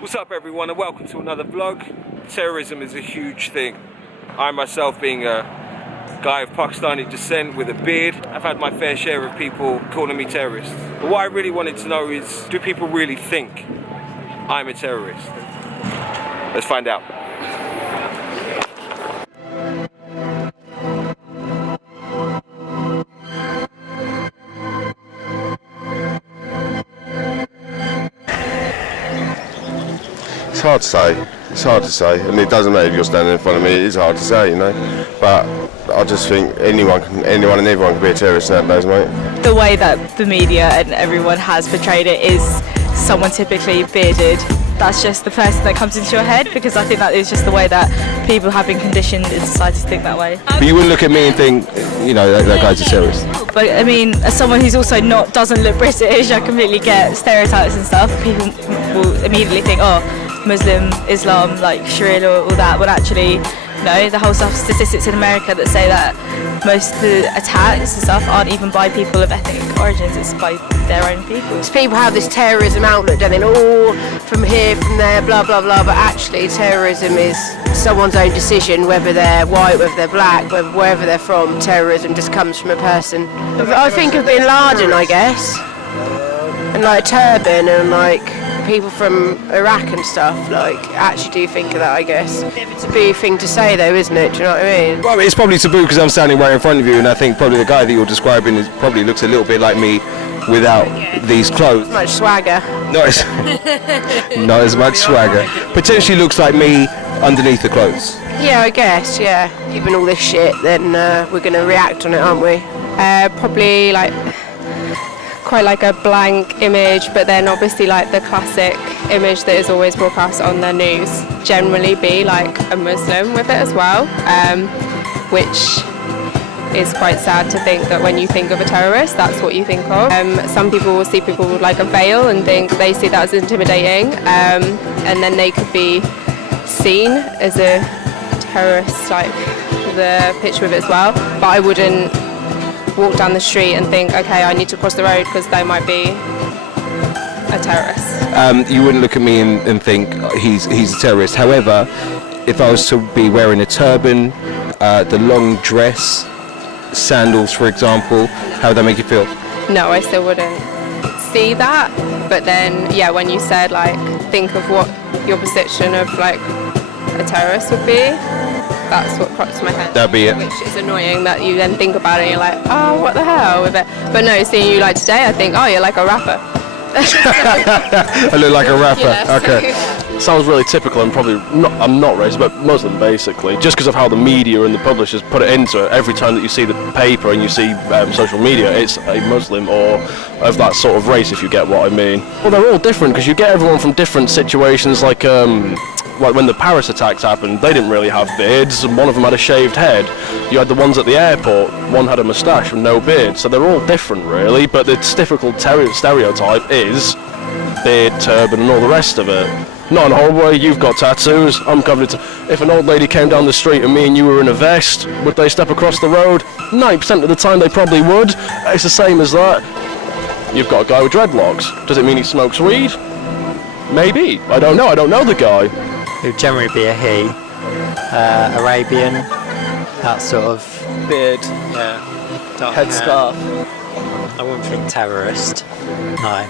What's up everyone and welcome to another vlog. Terrorism is a huge thing. I myself, being a guy of Pakistani descent with a beard, I've had my fair share of people calling me terrorist. But what I really wanted to know is, do people really think I'm a terrorist? Let's find out. It's hard to say. It's hard to say. I mean, it doesn't matter if you're standing in front of me. It is hard to say, you know. But I just think anyone and everyone can be a terrorist nowadays, mate. The way that the media and everyone has portrayed it is someone typically bearded. That's just the person that comes into your head, because I think that is just the way that people have been conditioned in society to think that way. But you wouldn't look at me and think, you know, that guy's a terrorist. But I mean, as someone who's also doesn't look British, I completely get stereotypes and stuff. People will immediately think, oh, Muslim, Islam, like Sharia law, all that, when actually, no, the whole statistics in America that say that most of the attacks and stuff aren't even by people of ethnic origins, it's by their own people. People have this terrorism outlook, don't they? Oh, from here, from there, blah, blah, blah, but actually terrorism is someone's own decision, whether they're white, whether they're black, wherever they're from. Terrorism just comes from a person. I think of Bin Laden, I guess, and like turban and like people from Iraq and stuff, like, actually do think of that, I guess. It's a big thing to say though, isn't it? Do you know what I mean? Well, it's probably taboo because I'm standing right in front of you, and I think probably the guy that you're describing probably looks a little bit like me without these clothes. Much swagger. Not as much swagger. Potentially looks like me underneath the clothes. Yeah, I guess, yeah. Given all this shit, then we're going to react on it, aren't we? Probably like quite like a blank image, but then obviously like the classic image that is always broadcast on the news, generally be like a Muslim with it as well, which is quite sad to think that when you think of a terrorist, that's what you think of. Some people will see people with like a veil and think they see that as intimidating, and then they could be seen as a terrorist, like the picture of it as well. But I wouldn't walk down the street and think, okay, I need to cross the road because they might be a terrorist. You wouldn't look at me and think he's a terrorist. However, if I was to be wearing a turban, the long dress, sandals, for example, how would that make you feel? No, I still wouldn't see that. But then, yeah, when you said like, think of what your perception of like a terrorist would be, that's what crops to my head. That'd be it. Which is annoying that you then think about it and you're like, oh, what the hell with it. But no, seeing you like today, I think, oh, you're like a rapper. I look like a rapper. Yeah, okay. Sounds really typical, and probably not, I'm not racist, but Muslim basically, just because of how the media and the publishers put it into it. Every time that you see the paper and you see social media, it's a Muslim or of that sort of race, if you get what I mean. Well, they're all different because you get everyone from different situations, like when the Paris attacks happened, they didn't really have beards, and one of them had a shaved head. You had the ones at the airport, one had a moustache and no beard, so they're all different really, but the typical stereotype is beard, turban and all the rest of it. Not in a whole way, you've got tattoos, I'm covered in If an old lady came down the street and me and you were in a vest, would they step across the road? 90% of the time they probably would. It's the same as that. You've got a guy with dreadlocks. Does it mean he smokes weed? Maybe. I don't know the guy. It would generally be a he. Arabian, that sort of beard, yeah, dark headscarf. I wouldn't think terrorist. No.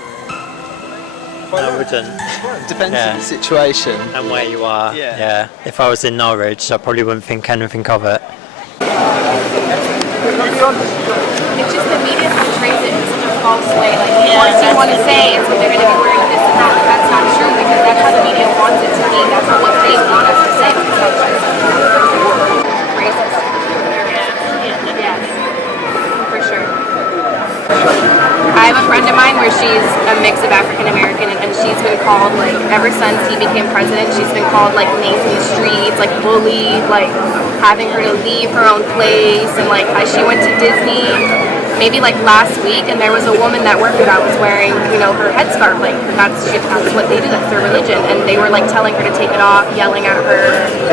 I wouldn't. Depends on the situation. And where you are. Yeah. If I was in Norwich, I probably wouldn't think anything of it. It's just the media portrays it in such a false way. Like, once you want to say it's what they're going to be wearing this and that, but that's not true because that's how the media wants it to be. That's not what they want us to say. Racist. Yes, for sure. I have a friend of mine where she's a mix of African American, and she's been called, like, ever since he became president, she's been called like names in the streets, like bullied, like having her to leave her own place, and like she went to Disney maybe like last week, and there was a woman that worked that was wearing, you know, her headscarf, like that's what they do, that's their religion, and they were like telling her to take it off, yelling at her.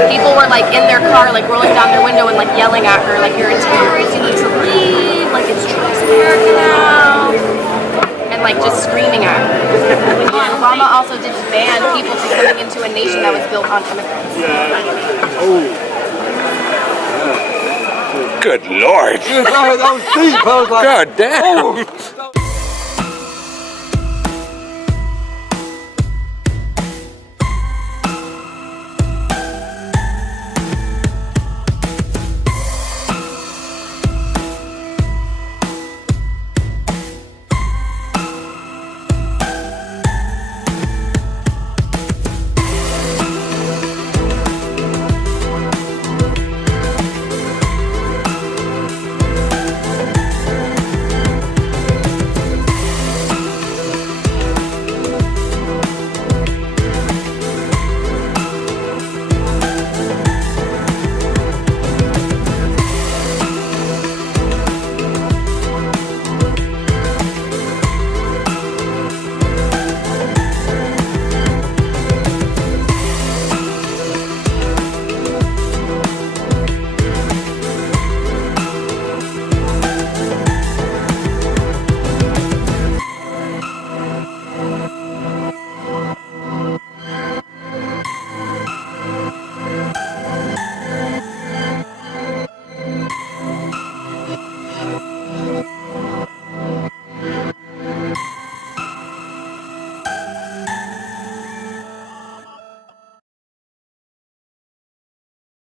People were like in their car, like rolling down their window and like yelling at her, like, you're a terrorist, you need to leave, like it's Trump's America now, and like just screaming at her. Obama also actually did ban people from coming into a nation that was built on immigrants. Good Lord. That was deep. I was like, God damn.